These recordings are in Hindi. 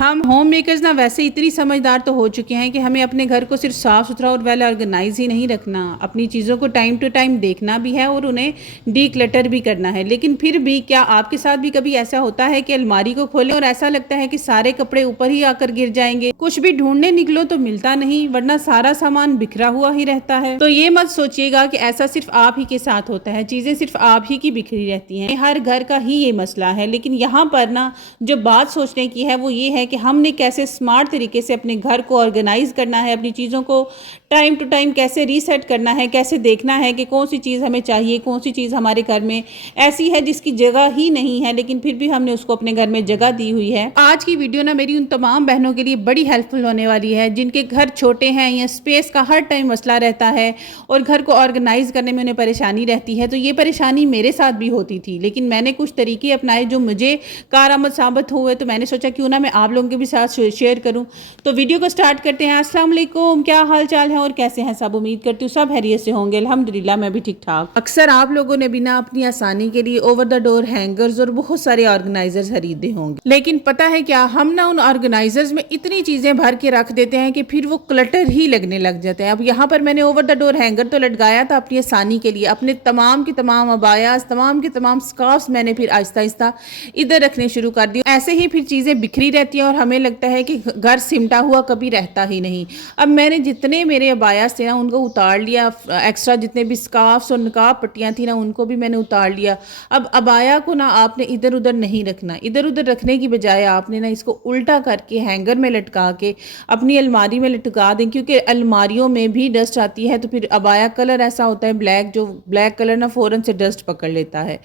हम होम मेकर्स ना वैसे इतनी समझदार तो हो चुके हैं कि हमें अपने घर को सिर्फ साफ़ सुथरा और वेल ऑर्गेनाइज ही नहीं रखना, अपनी चीज़ों को टाइम टू टाइम देखना भी है और उन्हें डीक्लटर भी करना है। लेकिन फिर भी क्या आपके साथ भी कभी ऐसा होता है कि अलमारी को खोलें और ऐसा लगता है कि सारे कपड़े ऊपर ही आकर गिर जाएंगे, कुछ भी ढूंढने निकलो तो मिलता नहीं, वरना सारा सामान बिखरा हुआ ही रहता है। तो ये मत सोचिएगा कि ऐसा सिर्फ आप ही के साथ होता है, चीज़ें सिर्फ आप ही की बिखरी रहती हैं, हर घर का ही ये मसला है। लेकिन यहाँ पर ना जो बात सोचने की है वो ये है कि हमने कैसे स्मार्ट तरीके से अपने घर को ऑर्गेनाइज करना है, अपनी चीज़ों को टाइम टू टाइम कैसे रीसेट करना है, कैसे देखना है कि कौन सी चीज़ हमें चाहिए, कौन सी चीज़ हमारे घर में ऐसी है जिसकी जगह ही नहीं है लेकिन फिर भी हमने उसको अपने घर में जगह दी हुई है। आज की वीडियो ना मेरी उन तमाम बहनों के लिए बड़ी हेल्पफुल होने वाली है जिनके घर छोटे हैं या स्पेस का हर टाइम मसला रहता है और घर को ऑर्गेनाइज करने में उन्हें परेशानी रहती है। तो ये परेशानी मेरे साथ भी होती थी, लेकिन मैंने कुछ तरीके अपनाए जो मुझे कारआमद साबित हुए, तो मैंने सोचा क्यों ना मैं आप लोगों के भी साथ शेयर करूं। तो वीडियो को स्टार्ट करते हैं। अस्सलाम वालेकुम, क्या हाल चाल है और कैसे हैं सब? उम्मीद करती हूँ सब खैरियत से होंगे। अल्हम्दुलिल्लाह मैं भी ठीक ठाक। अक्सर आप लोगों ने भी ना अपनी आसानी के लिए ओवर द डोर हैंगर्स और बहुत सारे ऑर्गेनाइजर्स खरीदे होंगे, लेकिन पता है क्या, हम ना उन ऑर्गेनाइजर्स में इतनी चीजें भर के रख देते हैं कि फिर वो क्लटर ही लगने लग जाते हैं। अब यहाँ पर मैंने ओवर द डोर हैंगर तो लटकाया था अपनी आसानी के लिए, अपने तमाम की तमाम अबायास, तमाम के तमाम स्कार्फ्स मैंने फिर आहिस्ता आहिस्ता इधर रखने शुरू कर दिया। ऐसे ही फिर चीज़ें बिखरी रहती हैं और हमें लगता है कि घर सिमटा हुआ कभी रहता ही नहीं। अब मैंने जितने मेरे अबायास थे ना उनको उतार लिया, एक्स्ट्रा जितने भी स्कार्फ्स और नकाब पट्टियाँ थी ना उनको भी मैंने उतार लिया। अब अबाया को ना आपने इधर उधर नहीं रखना, इधर उधर रखने की बजाय आपने ना इसको उल्टा करके हैंगर में लटका के अपनी अलमारी में लटका दें, क्योंकि अलमारियों में भी डस्ट आती है। तो फिर अबाया कलर ऐसा होता है ब्लैक, जो ब्लैक कलर ना फ़ौरन से डस्ट पकड़ लेता है।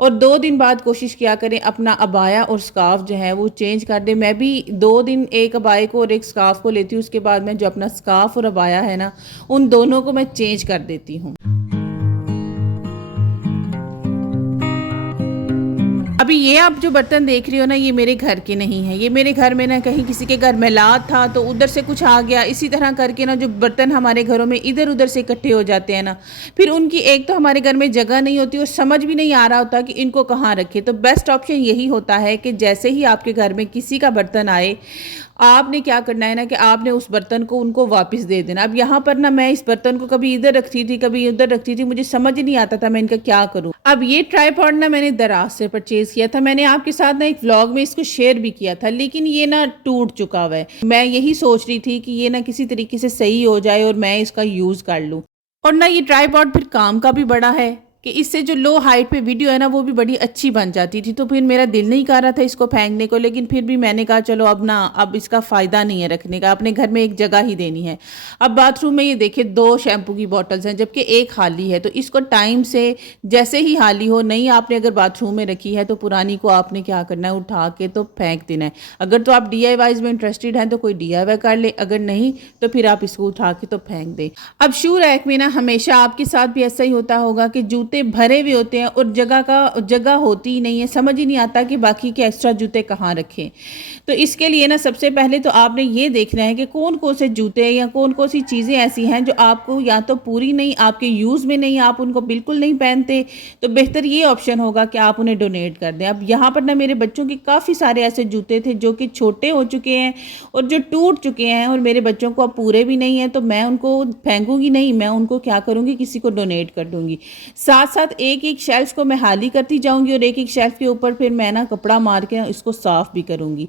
और 2 दिन बाद कोशिश किया करें अपना अबाया और स्कार्फ जो है वो चेंज कर दे। मैं भी 2 दिन एक अबाए को और एक स्कार्फ को लेती हूँ, उसके बाद मैं जो अपना स्कार्फ और अबाया है ना उन दोनों को मैं चेंज कर देती हूँ। अभी ये आप जो बर्तन देख रही हो ना ये मेरे घर के नहीं है, ये मेरे घर में ना कहीं किसी के घर मिलाद था तो उधर से कुछ आ गया। इसी तरह करके ना जो बर्तन हमारे घरों में इधर उधर से इकट्ठे हो जाते हैं ना, फिर उनकी एक तो हमारे घर में जगह नहीं होती और समझ भी नहीं आ रहा होता कि इनको कहाँ रखे। तो बेस्ट ऑप्शन यही होता है कि जैसे ही आपके घर में किसी का बर्तन आए, आपने क्या करना है ना कि आपने उस बर्तन को उनको वापस दे देना। अब यहाँ पर ना मैं इस बर्तन को कभी इधर रखती थी कभी उधर रखती थी, मुझे समझ नहीं आता था मैं इनका क्या करूँ। अब ये ट्राइपॉड ना मैंने दराज से परचेज किया था, मैंने आपके साथ ना एक व्लॉग में इसको शेयर भी किया था, लेकिन ये ना टूट चुका हुआ है। मैं यही सोच रही थी कि ये ना किसी तरीके से सही हो जाए और मैं इसका यूज़ कर लूँ। और ना ये ट्राइपॉड फिर काम का भी बड़ा है कि इससे जो लो हाइट पे वीडियो है ना वो भी बड़ी अच्छी बन जाती थी। तो फिर मेरा दिल नहीं कर रहा था इसको फेंकने को, लेकिन फिर भी मैंने कहा चलो अब इसका फ़ायदा नहीं है रखने का, अपने घर में एक जगह ही देनी है। अब बाथरूम में ये देखिए 2 शैम्पू की बॉटल्स हैं जबकि एक खाली है, तो इसको टाइम से जैसे ही खाली हो, नहीं आपने अगर बाथरूम में रखी है तो पुरानी को आपने क्या करना है उठा के तो फेंक देना है। अगर तो आप DIYs में इंटरेस्टेड हैं तो कोई DIY कर ले, अगर नहीं तो फिर आप इसको उठा के तो फेंक दें। अब शू रैक में ना हमेशा आपके साथ भी ऐसा ही होता होगा कि जूते भरे हुए होते हैं और जगह होती ही नहीं है, समझ ही नहीं आता कि बाकी के एक्स्ट्रा जूते कहाँ रखें। तो इसके लिए ना सबसे पहले तो आपने ये देखना है कि कौन कौन से जूते या कौन कौन सी चीज़ें ऐसी हैं जो आपको या तो पूरी नहीं, आपके यूज़ में नहीं, आप उनको बिल्कुल नहीं पहनते, तो बेहतर ये ऑप्शन होगा कि आप उन्हें डोनेट कर दें। अब यहाँ पर ना मेरे बच्चों के काफ़ी सारे ऐसे जूते थे जो कि छोटे हो चुके हैं और जो टूट चुके हैं और मेरे बच्चों को अब पूरे भी नहीं हैं, तो मैं उनको फेंकूंगी नहीं, मैं उनको क्या करूँगी किसी को डोनेट कर दूँगी। साथ साथ एक एक शेल्फ को मैं खाली करती जाऊंगी और एक एक शेल्फ के ऊपर फिर मैं ना कपड़ा मार के इसको साफ भी करूंगी।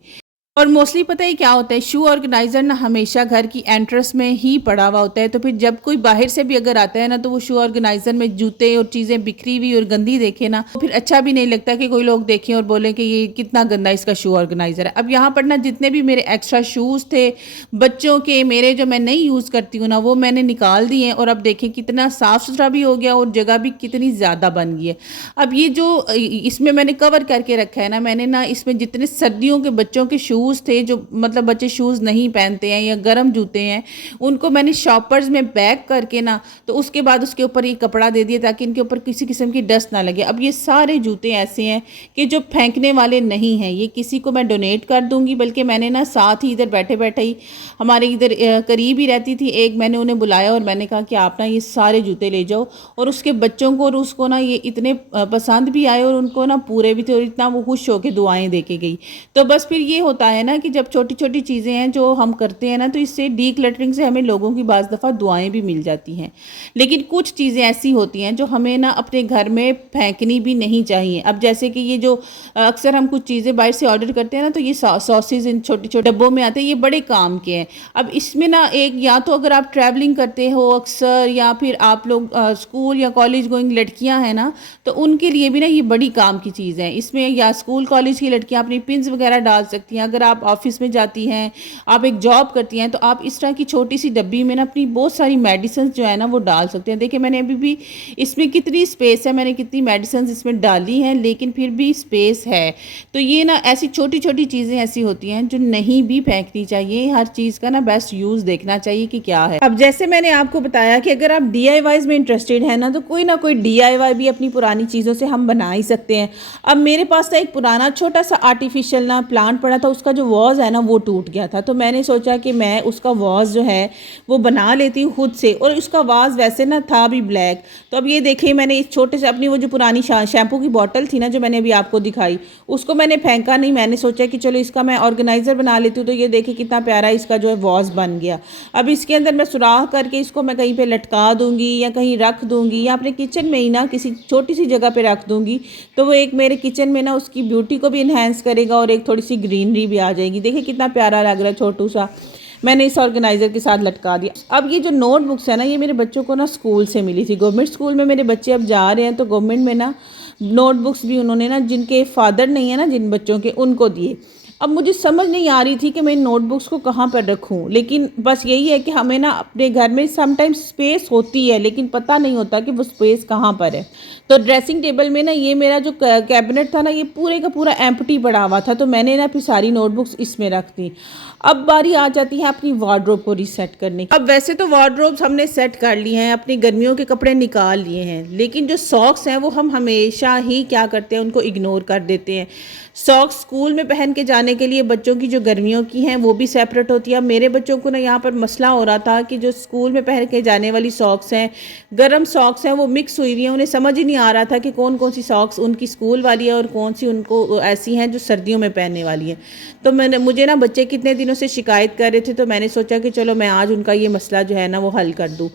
और मोस्टली पता है क्या होता है, शू ऑर्गेनाइजर ना हमेशा घर की एंट्रेंस में ही पड़ा हुआ होता है, तो फिर जब कोई बाहर से भी अगर आता है ना तो वो शू ऑर्गेनाइजर में जूते और चीज़ें बिखरी हुई और गंदी देखे ना तो फिर अच्छा भी नहीं लगता कि कोई लोग देखें और बोलें कि ये कितना गंदा इसका शू ऑर्गेनाइजर है। अब यहाँ पर ना जितने भी मेरे एक्स्ट्रा शूज़ थे बच्चों के, मेरे जो मैं नहीं यूज़ करती हूँ ना, वो मैंने निकाल दिए और अब देखें कितना साफ़ सुथरा भी हो गया और जगह भी कितनी ज़्यादा बन गई है। अब ये जो इसमें मैंने कवर करके रखा है ना, मैंने ना इसमें जितने सर्दियों के बच्चों के शूज़ थे जो मतलब बच्चे शूज़ नहीं पहनते हैं या गर्म जूते हैं, उनको मैंने शॉपर्स में पैक करके ना तो उसके बाद उसके ऊपर ये कपड़ा दे दिया ताकि इनके ऊपर किसी किस्म की डस्ट ना लगे। अब ये सारे जूते ऐसे हैं कि जो फेंकने वाले नहीं हैं, ये किसी को मैं डोनेट कर दूंगी। बल्कि मैंने ना साथ ही इधर बैठे बैठे ही हमारे इधर करीब ही रहती थी एक, मैंने उन्हें बुलाया और मैंने कहा कि आप ना ये सारे जूते ले जाओ, और उसके बच्चों को और उसको ना ये इतने पसंद भी आए और उनको ना पूरे भी थे और इतना वो खुश होकर दुआएं दे के गई। तो बस फिर ये होता है ना कि जब छोटी छोटी चीज़ें हैं जो हम करते हैं ना, तो इससे डी क्लटरिंग से हमें लोगों की बाज़ दफ़ा दुआएं भी मिल जाती हैं। लेकिन कुछ चीज़ें ऐसी होती हैं जो हमें ना अपने घर में फेंकनी भी नहीं चाहिए। अब जैसे कि ये जो अक्सर हम कुछ चीज़ें बाहर से ऑर्डर करते हैं ना, तो ये सॉसेज इन छोटे छोटे डब्बों में आते हैं, ये बड़े काम के हैं। अब इसमें ना एक, या तो अगर आप ट्रैवलिंग करते हो अक्सर, या फिर आप लोग स्कूल या कॉलेज गोइंग लड़कियां हैं ना, तो उनके लिए भी ना ये बड़ी काम की चीज़ है। इसमें या स्कूल कॉलेज की लड़कियां अपनी पिन्स वगैरह डाल सकती हैं। अगर आप ऑफिस में जाती हैं, आप एक जॉब करती हैं, तो आप इस तरह की छोटी सी डब्बी में ना अपनी बहुत सारी मेडिसिन जो है ना वो डाल सकते हैं। देखिए मैंने अभी भी इसमें कितनी स्पेस है, मैंने कितनी मेडिसिन इसमें डाली हैं, लेकिन फिर भी स्पेस है। तो ये ना ऐसी छोटी छोटी चीज़ें ऐसी होती हैं जो नहीं भी फेंकनी चाहिए। हर चीज़ का ना बेस्ट यूज़ देखना चाहिए कि क्या है। अब जैसे मैंने आपको बताया कि अगर आप DIYs में इंटरेस्टेड है ना कोई DIY भी अपनी पुरानी चीज़ों से हम बना ही सकते हैं। अब मेरे पास ना एक पुराना छोटा सा आर्टिफिशियल ना प्लांट पड़ा था, उसका जो वॉज है ना वो टूट गया था। तो मैंने सोचा कि मैं उसका वॉज जो है वो बना लेती हूँ खुद से, और उसका वाज वैसे ना था भी ब्लैक। तो अब ये देखिए मैंने इस छोटे से अपनी वो जो पुरानी शैम्पू की बॉटल थी ना जो मैंने अभी आपको दिखाई, उसको मैंने फेंका नहीं। मैंने सोचा कि चलो इसका मैं ऑर्गेनाइज़र बना लेती हूँ। तो ये देखिए कितना प्यारा इसका जो है वॉज बन गया। अब इसके अंदर मैं सुराख करके इसको मैं कहीं पे लटका दूंगी या कहीं रख दूंगी, या अपने किचन में ही ना किसी छोटी सी जगह पे रख दूंगी। तो वो एक मेरे किचन में ना उसकी ब्यूटी को भी इन्हेंस करेगा और एक थोड़ी सी ग्रीनरी भी आ जाएगी। देखिए कितना प्यारा लग रहा है, छोटू सा मैंने इस ऑर्गेनाइज़र के साथ लटका दिया। अब ये जो नोटबुक्स है ना, ये मेरे बच्चों को ना स्कूल से मिली थी। गवर्नमेंट स्कूल में मेरे बच्चे अब जा रहे हैं, तो गवर्नमेंट में ना नोटबुक्स भी उन्होंने ना, जिनके फादर नहीं है ना जिन बच्चों के, उनको दिए। अब मुझे समझ नहीं आ रही थी कि मैं इन नोटबुक्स को कहाँ पर रखूँ, लेकिन बस यही है कि हमें ना अपने घर में समटाइम्स स्पेस होती है, लेकिन पता नहीं होता कि वो स्पेस कहाँ पर है। तो ड्रेसिंग टेबल में ना ये मेरा जो कैबिनेट था ना, ये पूरे का पूरा एम्प्टी पड़ा हुआ था। तो मैंने ना फिर सारी नोटबुक्स इसमें रख दी। अब बारी आ जाती है अपनी वार्डरोब को रीसेट करने की। अब वैसे तो वार्डरोब्स हमने सेट कर लिए हैं, अपनी गर्मियों के कपड़े निकाल लिए हैं, लेकिन जो सॉक्स हैं वो हम हमेशा ही क्या करते हैं, उनको इग्नोर कर देते हैं। सॉक्स स्कूल में पहन के जाने के लिए बच्चों की जो गर्मियों की हैं वो भी सेपरेट होती है। अब मेरे बच्चों को ना यहाँ पर मसला हो रहा था कि जो स्कूल में पहन के जाने वाली सॉक्स हैं, गर्म सॉक्स हैं, वो मिक्स हुई हुई हैं। उन्हें समझ ही नहीं आ रहा था कि कौन कौन सी सॉक्स उनकी स्कूल वाली है और कौन सी उनको ऐसी हैं जो सर्दियों में पहनने वाली हैं। तो मुझे ना बच्चे कितने दिनों से शिकायत कर रहे थे, तो मैंने सोचा कि चलो मैं आज उनका ये मसला जो है ना वो हल कर दूँ।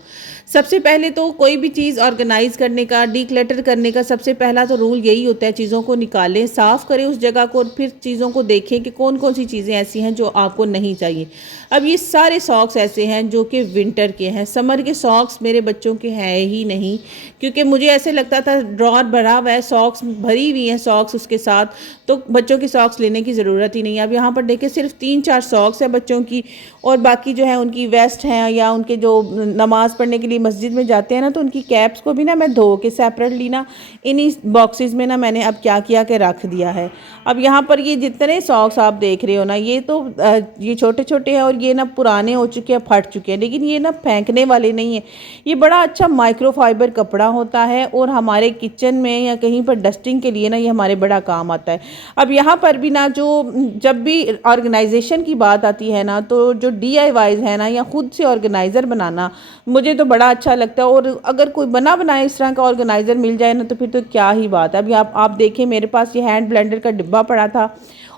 सबसे पहले तो कोई भी चीज़ ऑर्गेनाइज करने का, डीक्लटर करने का सबसे पहला तो रूल यही होता है, चीज़ों को निकालें, साफ़ करें उस जगह को, और फिर चीज़ों को देखें कि कौन कौन सी चीज़ें ऐसी हैं जो आपको नहीं चाहिए। अब ये सारे सॉक्स ऐसे हैं जो कि विंटर के हैं। समर के सॉक्स मेरे बच्चों के हैं ही नहीं, क्योंकि मुझे ऐसे लगता था ड्रॉर भरा हुआ है, सॉक्स भरी हुई हैं सॉक्स उसके साथ, तो बच्चों के सॉक्स लेने की ज़रूरत ही नहीं है। अब यहाँ पर देखिए सिर्फ 3-4 सॉक्स है बच्चों की, और बाकी जो है उनकी वेस्ट हैं, या उनके जो नमाज़ पढ़ने के लिए मस्जिद में जाते हैं ना, तो उनकी कैप्स को भी ना मैं धो के सेपरेटली ना इन्हीं बॉक्सेस में ना मैंने अब क्या किया कि रख दिया है। अब यहाँ पर ये जितने सॉक्स आप देख रहे हो ना, ये तो ये छोटे छोटे हैं और ये ना पुराने हो चुके हैं, फट चुके हैं, लेकिन ये ना फेंकने वाले नहीं है। ये बड़ा अच्छा माइक्रोफाइबर कपड़ा होता है और हमारे किचन में या कहीं पर डस्टिंग के लिए ना ये हमारे बड़ा काम आता है। अब यहाँ पर भी ना जब भी ऑर्गेनाइजेशन की बात आती है ना, तो जो DIYs है ना, या खुद से ऑर्गेनाइज़र बनाना मुझे तो बड़ा अच्छा लगता है। और अगर कोई बना बनाए इस तरह का ऑर्गेनाइज़र मिल जाए ना, तो फिर तो क्या ही बात है। अभी आप देखें, मेरे पास ये हैंड ब्लेंडर का डिब्बा पड़ा था,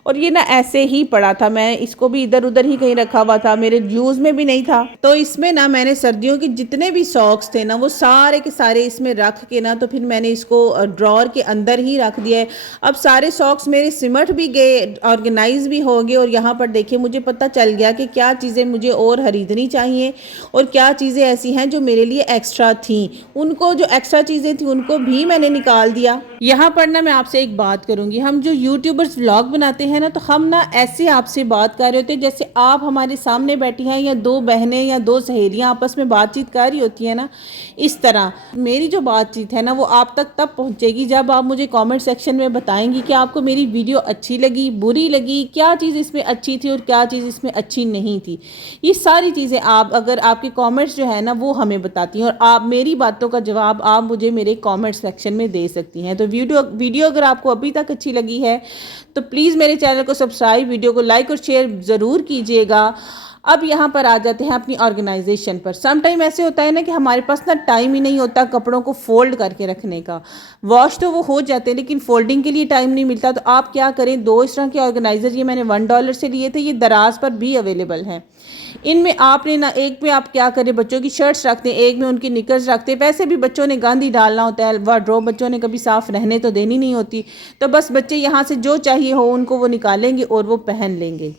और ये ना ऐसे ही पड़ा था, मैं इसको भी इधर उधर ही कहीं रखा हुआ था, मेरे यूज़ में भी नहीं था। तो इसमें ना मैंने सर्दियों के जितने भी सॉक्स थे ना वो सारे के सारे इसमें रख के ना, तो फिर मैंने इसको ड्रॉर के अंदर ही रख दिया है। अब सारे सॉक्स मेरे सिमट भी गए, ऑर्गेनाइज भी हो गए, और यहाँ पर देखिए मुझे पता चल गया कि क्या चीज़ें मुझे और खरीदनी चाहिए और क्या चीज़ें ऐसी हैं जो मेरे लिए एक्स्ट्रा थी। उनको जो एक्स्ट्रा चीज़ें थी उनको भी मैंने निकाल दिया। यहाँ पर ना मैं आपसे एक बात करूँगी, हम जो यूट्यूबर्स व्लॉग बनाते हैं ना, तो हम ना ऐसे आपसे बात कर रहे होते हैं जैसे आप हमारे सामने बैठी हैं, या दो बहनें या दो सहेलियां आपस में बातचीत कर रही होती है ना, इस तरह मेरी जो बातचीत है ना वो आप तक तब पहुंचेगी जब आप मुझे कमेंट सेक्शन में बताएंगी कि आपको मेरी वीडियो अच्छी लगी, बुरी लगी, क्या चीज़ इसमें अच्छी थी और क्या चीज़ इसमें अच्छी नहीं थी। ये सारी चीज़ें आप, अगर आपके कॉमेंट्स जो है ना वो हमें बताती हैं, और आप मेरी बातों का जवाब आप मुझे मेरे कॉमेंट सेक्शन में दे सकती हैं। तो वीडियो अगर आपको अभी तक अच्छी लगी है तो प्लीज़ मेरे चैनल को सब्सक्राइब, वीडियो को लाइक और शेयर ज़रूर कीजिएगा। अब यहाँ पर आ जाते हैं अपनी ऑर्गेनाइजेशन पर। सम टाइम ऐसे होता है ना कि हमारे पास ना टाइम ही नहीं होता कपड़ों को फोल्ड करके रखने का। वॉश तो वो हो जाते हैं लेकिन फोल्डिंग के लिए टाइम नहीं मिलता। तो आप क्या करें, 2 इस तरह के ऑर्गेनाइज़र ये मैंने $1 से लिए थे, ये दराज पर भी अवेलेबल हैं। इनमें आपने ना, एक में आप क्या करें, बच्चों की शर्ट्स रखते हैं, एक में उनकी निकर्स रखते हैं। वैसे भी बच्चों ने गंद ही डालना होता है, वार्डरोब बच्चों ने कभी साफ़ रहने तो देनी नहीं होती। तो बस बच्चे यहाँ से जो चाहिए हो उनको वो निकालेंगे और वो पहन लेंगे।